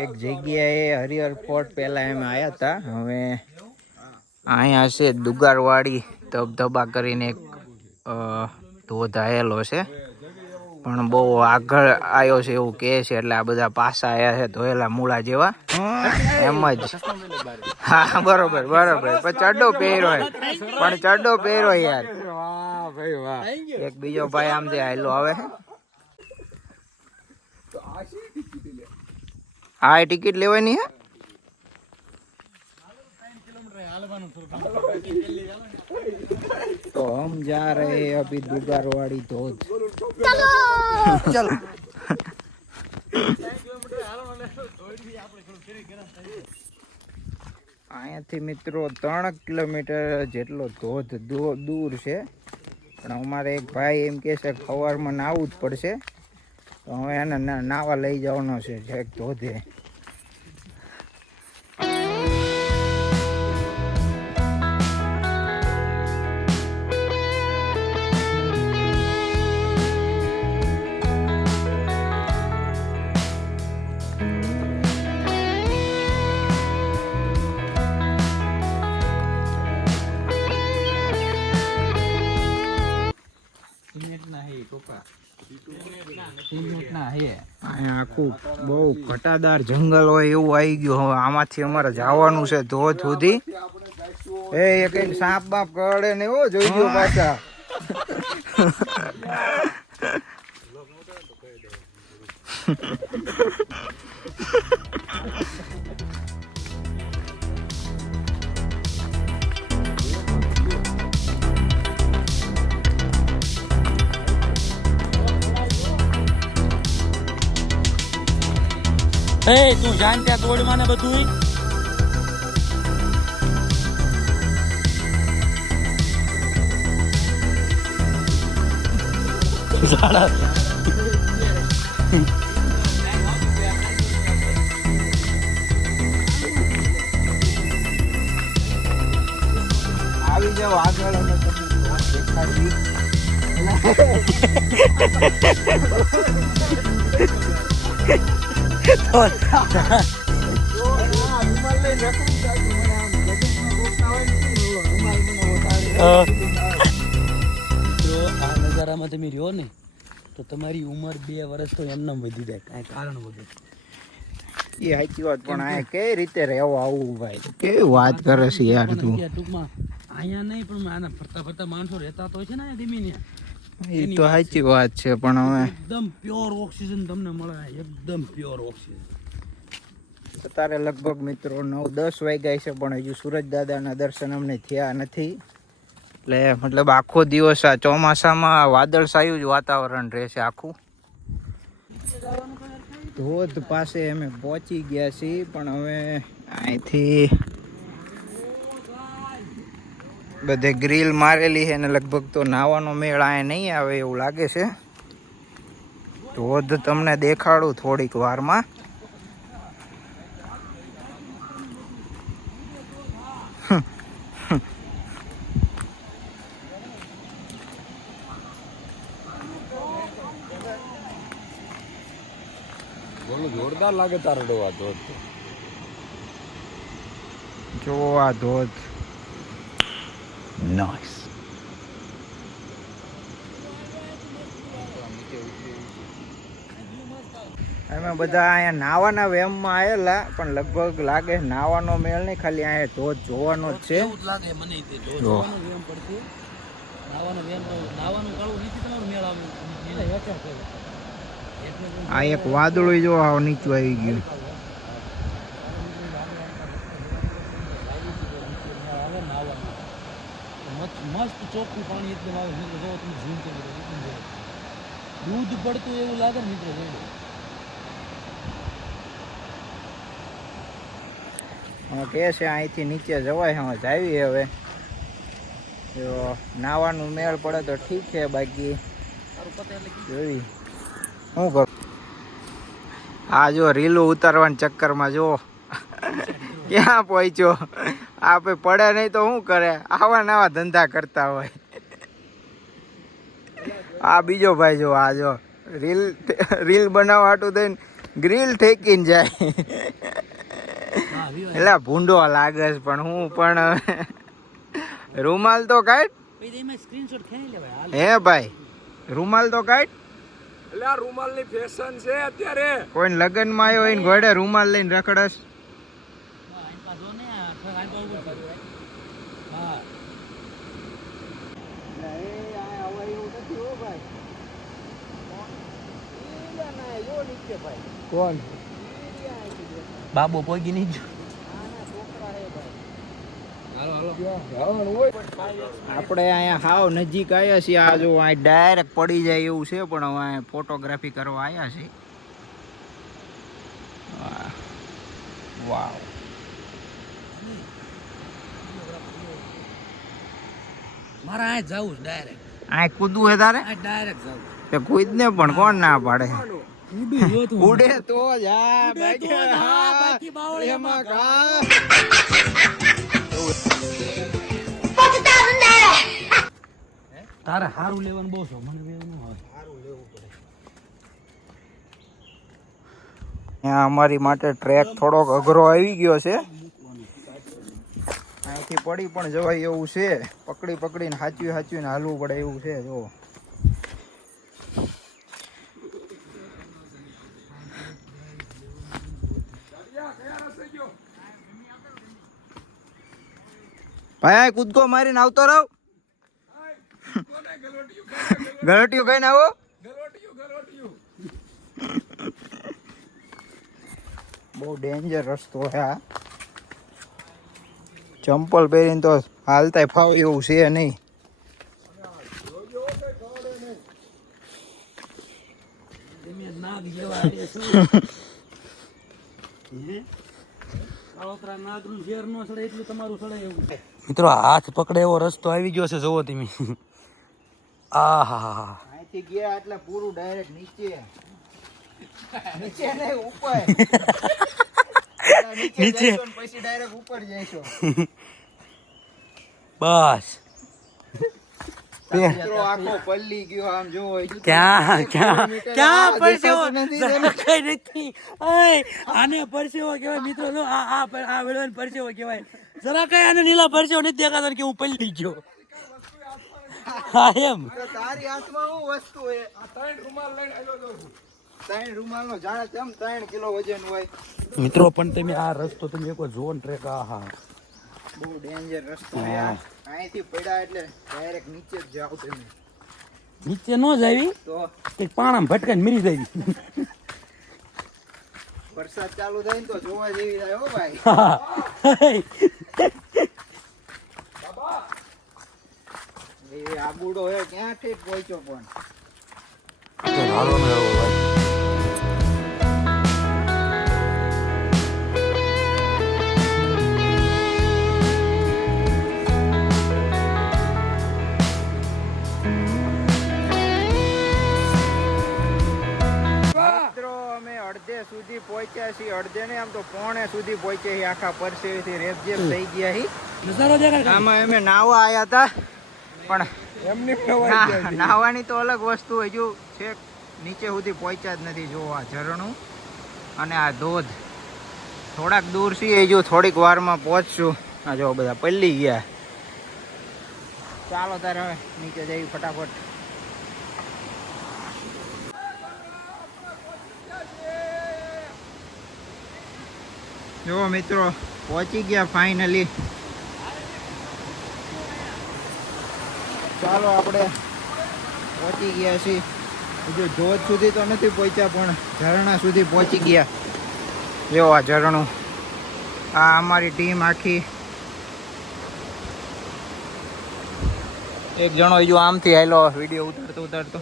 એક જગ્યાએ હરિહર ફોર્ટ પહેલા એમ આવ્યા હતા. હવે અહીંયા છે દુગારવાડી ધબધબા કરીને એક ધોધ આવેલો છે, પણ બહુ આગળ આવ્યો છે એવું કહે છે. એટલે આ બધા પાસા આવ્યા છે ધોયેલા મૂળા જેવા એમ જ. હા બરોબર બરોબર. પણ ચડ્ડો પહેર્યો પણ ચડ્ડો પહેર્યો યાર. એક બીજો ભાઈ આમ થી હાલો આવે. હા એ ટિકિટ લેવાની હે. तो हम जा रहे हैं अभी दुगारवाड़ी धोध. चलो चलो. અહીંયાથી મિત્રો 3 કિલોમીટર જેટલો ધોધ દૂર છે, પણ અમારે એક ભાઈ એમ કહે છે સવારમાં નાહવું જ પડશે, તો હવે એને નાહવા લઈ જવાનો છે છેક ધોધે. આખું બહુ ઘટાદાર જંગલ હોય એવું આવી ગયું. હવે આમાંથી અમારે જવાનું છે ધોધ સુધી. એ કઈ સાપ બાપ કરડે ને એવો જોઈ ગયો પાછા. તું જાણ ત્યાં તોડમાં ને બધું આવી જાવ આગળ અમે નજારામાં તમે રહ્યો ને તો તમારી ઉંમર 2 વર્ષ તો એમને વધી જાય, કાંઈ કારણ વગર. એ સાચી વાત, પણ આ કઈ રીતે રહેવું આવું ભાઈ? કેવી વાત કરે છે યાર તું. ટૂંકમાં અહીંયા નહીં પણ આના ફરતા ફરતા માણસો રહેતા તો છે ને ધીમી ને. એ તો સાચી વાત છે, પણ હવે એકદમ પ્યોર ઓક્સિજન તમને મળે, એકદમ પ્યોર ઓક્સિજન. અત્યારે લગભગ મિત્રો 9-10 વાગ્યા છે, પણ હજુ સૂરજ દાદાના દર્શન અમને થયા નથી. એટલે મતલબ આખો દિવસ આ ચોમાસામાં વાદળછાયું જ વાતાવરણ રહેશે આખું. ધોધ પાસે અમે પહોંચી ગયા છીએ, પણ હવે અહીંથી બધે ગ્રીલ મારેલી છે ને લગભગ તો નાવાનો મેળ અહીંયા નહીં આવે એવું લાગે છે. ધોધ તમને દેખાડું થોડીક વારમાં. જોરદાર લાગે તારો આ ધોધ. જો આ ધોધ નાઈસ. અમે બધા અહીંયા નાવાના વેમમાં આવેલા, પણ લગભગ લાગે નાવાનો મેળ નહીં, ખાલી અહીંયા ધોધ જોવાનો જ છે. આ એક વાદળું જો નીચું આવી ગયું. મસ્ત ચોખ્ખું પાણી એકદમ આવે મિત્રો. જો તમે ઝૂમ કરી દૂધ પડતું એવું લાગે ને મિત્રો. કે છે અહીંથી નીચે જવાય. હવે જાવી હવે જો નાવાનું મેળ પડે તો ઠીક છે, બાકી જોઈ શું કરું. આ જો રીલું ઉતારવાના ચક્કરમાં જો ક્યાં પહોંચ્યો. આપણે પડે નહીં તો શું કરે, આવા નવા ધંધા કરતા હોય. આ બીજો ભાઈ જો આ જો રીલ બનાવવા હાટું થઈને ગ્રીલ ઠેકીને જાય. હા વિવાહ એટલે ભૂંડો લાગે છે પણ હું પણ રૂમાલ તો કાઢ. પછી એમાં સ્ક્રીનશોટ ખેંચી લેવાય હાલ. હે ભાઈ રૂમાલ તો કાઢ. એટલે આ રૂમાલની ફેશન છે અત્યારે. કોઈ લગ્નમાં આવ્યો હોય ને ઘોડે રૂમાલ લઈને રખડસ. હા આઈ પાછો ને આ આઈ પાછો હા કોણ? બાબો પોગી નહીં આપણે અહીંયા હાવ નજીક આવ્યા છીએ. આ જો અહીં ડાયરેક્ટ પડી જાય એવું છે પણ હવે અહીંયા ફોટોગ્રાફી કરવા આવ્યા છીએ. વાવ મારા આ જાવું ડાયરેક્ટ આ કૂદવું હે તારે? આ ડાયરેક્ટ જાવું તે કૂદ ને પણ કોણ ના પાડે? ઉડી જો તું ઉડે તો જ હા ઉડે તો જ હા, બાકી બાવળિયામાં ઘા. તારે હારું લેવાનું બહુ છો મને લેવાનું હોય અહીંયા અમારી માટે ટ્રેક થોડોક અઘરો આવી ગયો છે. અહીંથી પડી પણ જવાય એવું છે. પકડી પકડીને હાચવીને હાલવું પડે એવું છે. જો ભાઈ કૂદકો મારીને આવતો રહો. ગલોટિયું કઈ આવો. બહુ ડેન્જર રસ્તો છે આ. ચંપલ પહેરીને તો હાલતા ફાવ એવું છે નહીં. તમે નાગ જેવા હે શું હે કાળોતરા નાગનું ઝેર નો સડે એટલું તમારું સડે એવું છે. મિત્રો હાથ પકડે એવો રસ્તો આવી ગયો છે જોવો તમે. આહા અહીંથી ગયા એટલે પૂરું ડાયરેક્ટ નીચે નહીં ઉપર. નીચે જઈશું ને પછી ડાયરેક્ટ ઉપર જઈશું. બસ મિત્રો આખો પલ્લી ગયો આમ જોવો. ક્યાં પરસેવો કઈ નથી. આને પરસેવો કહેવાય મિત્રો. જો આ વેળવાનો પરસેવો કહેવાય. જરા કઈ આને નીલા પરસેવો નથી દેખાતો કે હું પલ્લી ગયો. હા એમ તો તારી હાથમાં શું વસ્તુ છે? આ 3 રૂમાલ લઈને આવ્યો તો. 3 રૂમાલનો જાણે તેમ 3 કિલો વજન હોય. મિત્રો પણ તમે આ રસ્તો તમે એક વાર જોવો ને ટ્રેક આહા બહુ ડેન્જર રસ્તો છે આ. અહીંથી પડ્યા એટલે ડાયરેક્ટ નીચે જ જાવ તમે. નીચે નો જ આવી તો કે પાણામાં ભટકાઈને મરી જાય. વરસાદ ચાલુ થાય ને તો જોવા જેવી થાય હો ભાઈ. એ આ બુડો હે ક્યાં ઠેઠ પહોંચ્યો પણ. અડધે સુધી પહોંચ્યા છીએ. અડધે ને આમ તો પોણે સુધી પહોંચ્યા છીએ. આખા પરસેવેથી રેપઝેપ થઈ ગયા છીએ. નજારો દેખાય. આમાં અમે નાવા આવ્યા હતા પણ નાવાની તો અલગ વસ્તુ. હજુ છેક નીચે સુધી પહોંચ્યા જ નથી. જો આ ઝરણું અને આ ધોધ થોડાક દૂર છીએ. હજુ થોડીક વારમાં પહોંચશું. આ જો બધા પલ્લી ગયા. ચાલો તારે હવે નીચે જઈ ફટાફટ. જો મિત્રો પહોંચી ગયા ફાઇનલી. ચાલો આપણે પહોંચી ગયા છીએ. હજુ ધોધ સુધી તો નથી પહોંચ્યા પણ ઝરણા સુધી પહોંચી ગયા. જો આ ઝરણું. આ અમારી ટીમ આખી. એક જણો હજુ આમથી આવેલો વિડીયો ઉતારતો.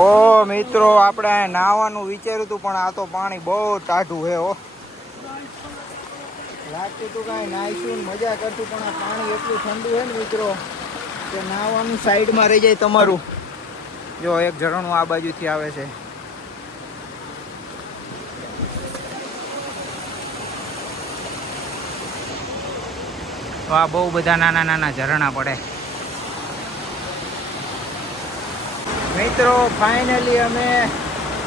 ઓ મિત્રો આપણે નાહવાનું વિચાર્યું હતું પણ આ તો પાણી બહુ ટાઢું છે. હો લાગતું હતું કાંઈ નાહીશું ને મજા કરતું પણ આ પાણી એટલું ઠંડુ છે ને મિત્રો કે નાહવાનું સાઈડમાં રહી જાય તમારું. જો એક ઝરણું આ બાજુથી આવે છે. તો આ બહુ બધા નાના નાના ઝરણા પડે. મિત્રો ફાઇનલી અમે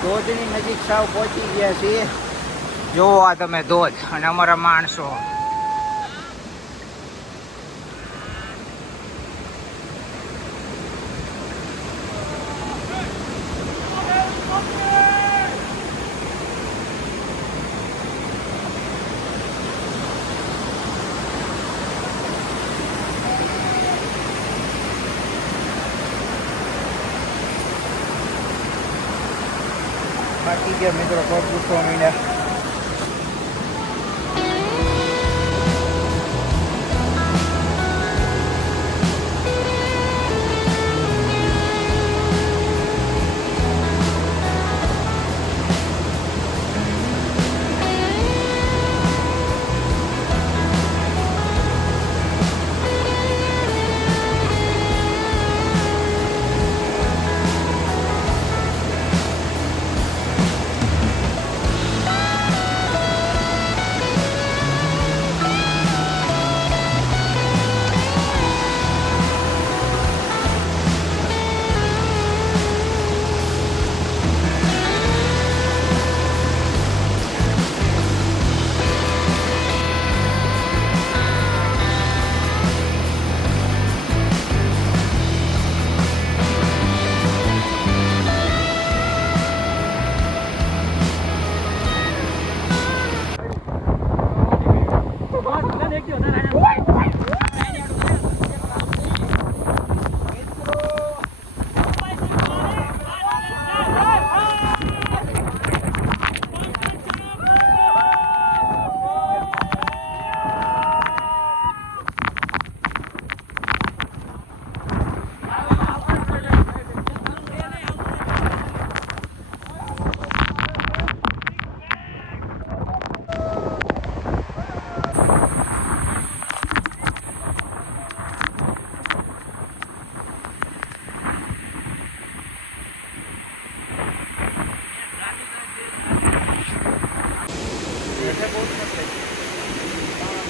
ધોધની નજીક સાવ પહોંચી ગયા છીએ. જોવો આ તમે ધોધ અને અમારા માણસો. બાકી ગયા મિત્રો પગ દુખવા માંડ્યા.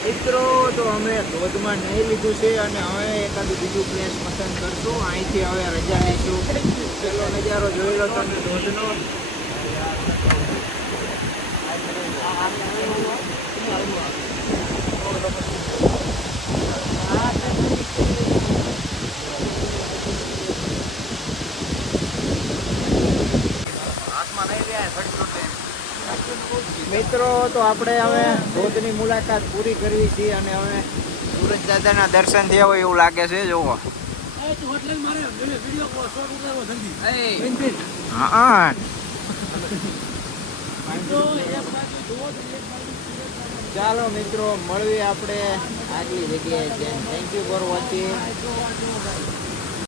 મિત્રો તો અમે ધોધમાં નહીં લીધું છે અને હવે એકાદું બીજું પ્લેસ પસંદ કરશું. અહીંથી હવે રજા લઈશું. પેલો નજારો જોઈ લો તમે ધોધનો. મિત્રો તો આપણે હવે ધોધની મુલાકાત પૂરી કરવી છે અને હવે સુરજ દાદાના દર્શન થયા હોય એવું લાગે છે. જોવો હા ચાલો મિત્રો મળીએ આપણે આગલી જગ્યાએ. Thank you for watching.